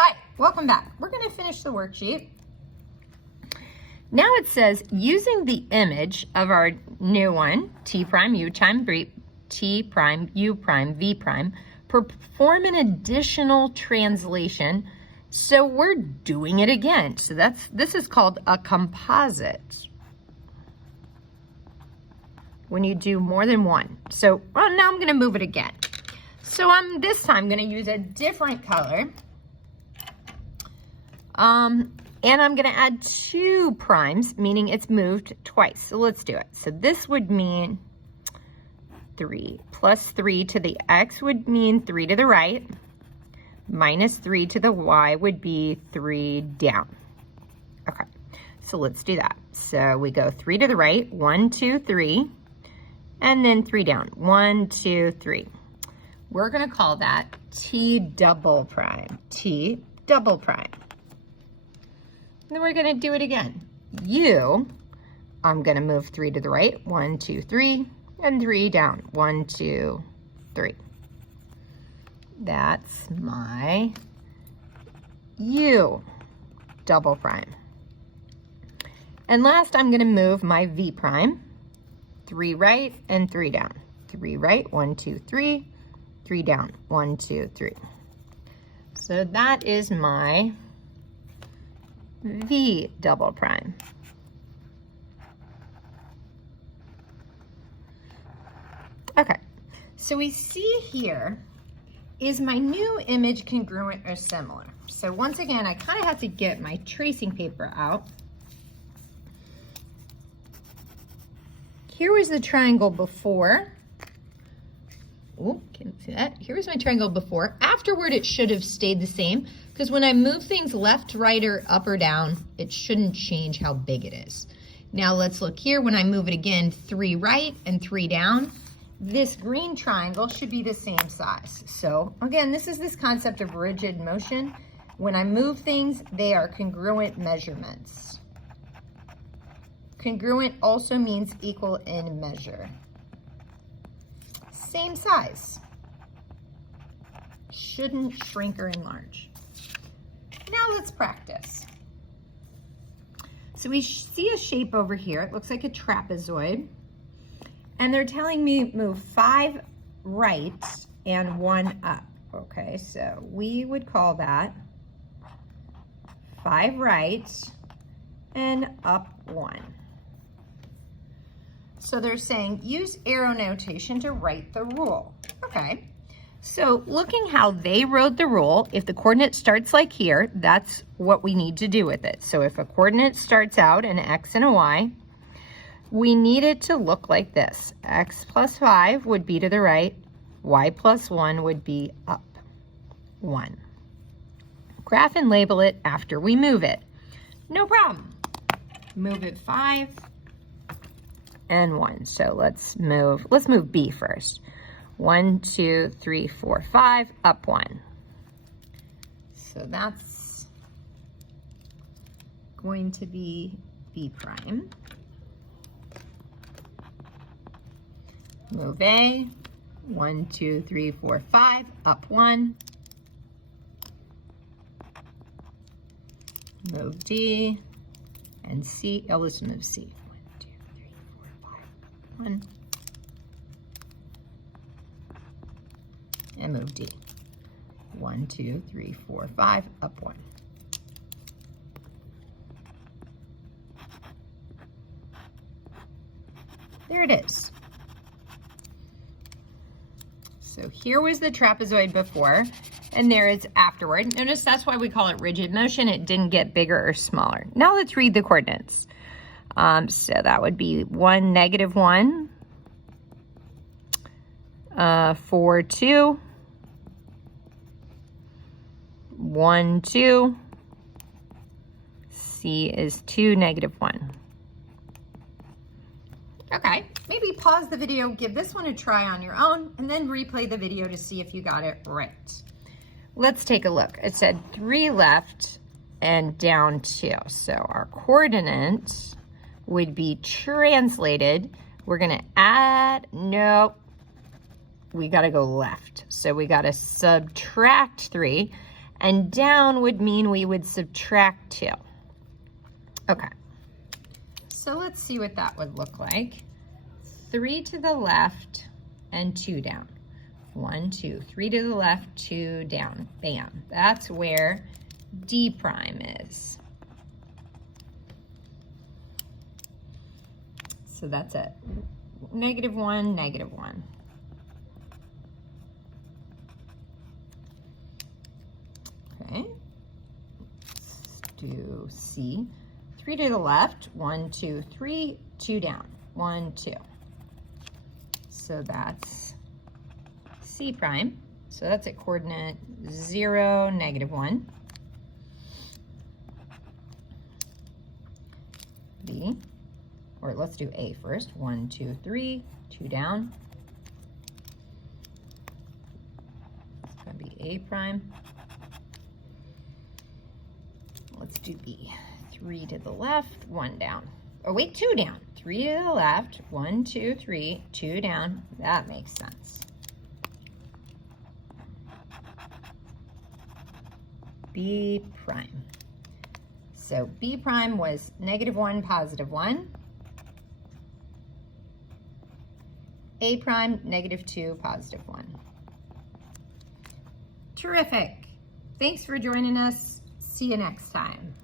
Hi, welcome back. We're going to finish the worksheet. Now it says, using the image of our new one, T prime, U prime, T prime, U prime, V prime, perform an additional translation. So we're doing it again. So this is called a composite. When you do more than one. So well, now I'm going to move it again. So I'm this time going to use a different color. And I'm going to add 2 primes, meaning it's moved twice. So let's do it. So this would mean 3 plus 3 to the x would mean 3 to the right, minus 3 to the y would be 3 down. Okay, so let's do that. So we go 3 to the right, 1, 2, 3, and then 3 down, 1, 2, 3. We're going to call that T double prime, T double prime. Then we're going to do it again. U, I'm going to move 3 to the right, 1, 2, 3, and 3 down, 1, 2, 3. That's my U double prime. And last, I'm going to move my V prime, 3 right and 3 down. 3 right, 1, 2, 3, 3 down, 1, 2, 3. So that is my V double prime. Okay, so we see here, is my new image congruent or similar? So once again, I kind of have to get my tracing paper out. Here was the triangle before. Oh, can't see that. Here's my triangle before. Afterward, it should have stayed the same, because when I move things left, right, or up or down, it shouldn't change how big it is. Now let's look here. When I move it again, 3 right and 3 down, this green triangle should be the same size. So again, this is this concept of rigid motion. When I move things, they are congruent measurements. Congruent also means equal in measure. Same size. Shouldn't shrink or enlarge. Now let's practice. So we see a shape over here. It looks like a trapezoid. And they're telling me move 5 right and 1 up. Okay, so we would call that 5 right and up 1. So they're saying use arrow notation to write the rule. Okay, so looking how they wrote the rule, if the coordinate starts like here, that's what we need to do with it. So if a coordinate starts out an x and a y, we need it to look like this. X plus 5 would be to the right, y plus 1 would be up 1. Graph and label it after we move it. No problem. Move it 5 and 1. So let's move B first. 1, 2, 3, 4, 5, up 1. So that's going to be B prime. Move A, 1, 2, 3, 4, 5, up 1. Move D and C. Oh, let's move C. 1, 2, 3, 4, 5, 1. And move D. 1, 2, 3, 4, 5, up 1. There it is. So here was the trapezoid before, and there it's afterward. Notice that's why we call it rigid motion. It didn't get bigger or smaller. Now let's read the coordinates. So that would be 1, negative 1, 4, 2, 1, 2, C is 2, negative 1. Okay, maybe pause the video, give this one a try on your own, and then replay the video to see if you got it right. Let's take a look. It said 3 left and down 2. So our coordinates would be translated. We're gonna add, nope, we gotta go left. So we gotta subtract 3 And down would mean we would subtract 2. Okay, so let's see what that would look like. 3 to the left and 2 down. 1, 2, 3 to the left, 2 down. Bam, that's where D prime is. So that's it. -1, -1. Okay, let's do C. 3 to the left, 1, 2, 3, 2 down, 1, 2. So that's C prime. So that's at coordinate 0, -1. B, or let's do A first. 1, 2, 3, 2 down. It's gonna be A prime. Let's do B. 3 to the left, 1 down. Oh wait, 2 down. 3 to the left, 1, 2, 3, 2 down. That makes sense. B prime. So B prime was -1, +1. A prime, -2, +1. Terrific. Thanks for joining us. See you next time.